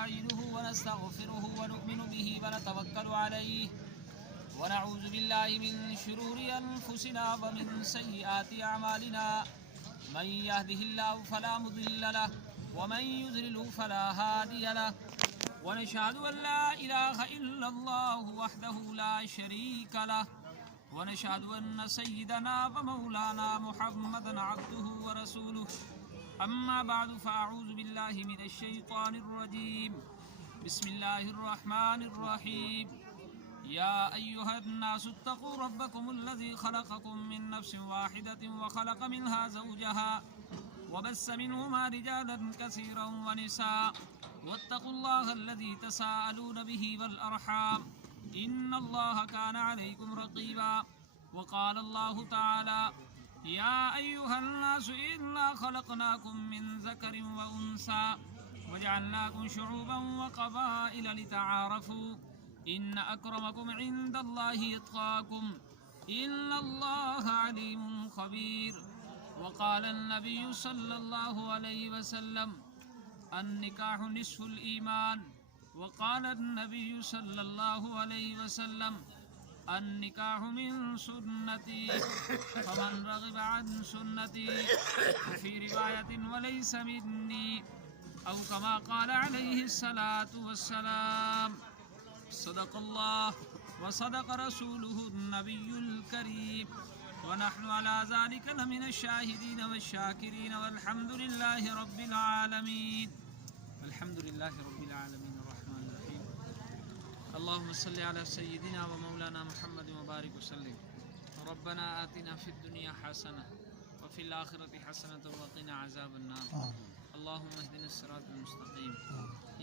ونستعينه ونستغفره ونؤمن به ونتوكل عليه ونعوذ بالله من شرور أنفسنا ومن سيئات أعمالنا من يهده الله فلا مضل له ومن يضلل فلا هادي له ونشهد أن لا إله إلا الله وحده لا شريك له ونشهد أن سيدنا ومولانا محمدا عبده ورسوله أما بعد فأعوذ بالله من الشيطان الرجيم بسم الله الرحمن الرحيم يا أيها الناس اتقوا ربكم الذي خلقكم من نفس واحدة وخلق منها زوجها وبث منهما رجالا كثيرا ونساء واتقوا الله الذي تساءلون به والأرحام إن الله كان عليكم رقيبا وقال الله تعالى يا أيها الناس إنا خلقناكم من ذكر وأنثى وجعلناكم شعوبا وقبائل لتعارفوا إن أكرمكم عند الله يتقاكم إن الله عليم خبير وقال النبي صلى الله عليه وسلم النكاح نصف الإيمان وقال النبي صلى الله عليه وسلم النكاح من سنتي فمن رغب عن سنتي وفي رواية وليس مني أو كما قال عليه الصلاة والسلام صدق الله وصدق رسوله النبي الكريم ونحن على ذلك لمن الشاهدين والشاكرين والحمد لله رب العالمين الحمد لله رب العالمين الرحمن الرحيم اللهم صل على سيدنا ومولانا محمد وبارك وسلم ربنا آتنا في الدنيا حسنة وفي الآخرة حسنة وقنا عذاب النار اللهم اهدنا الصراط المستقيم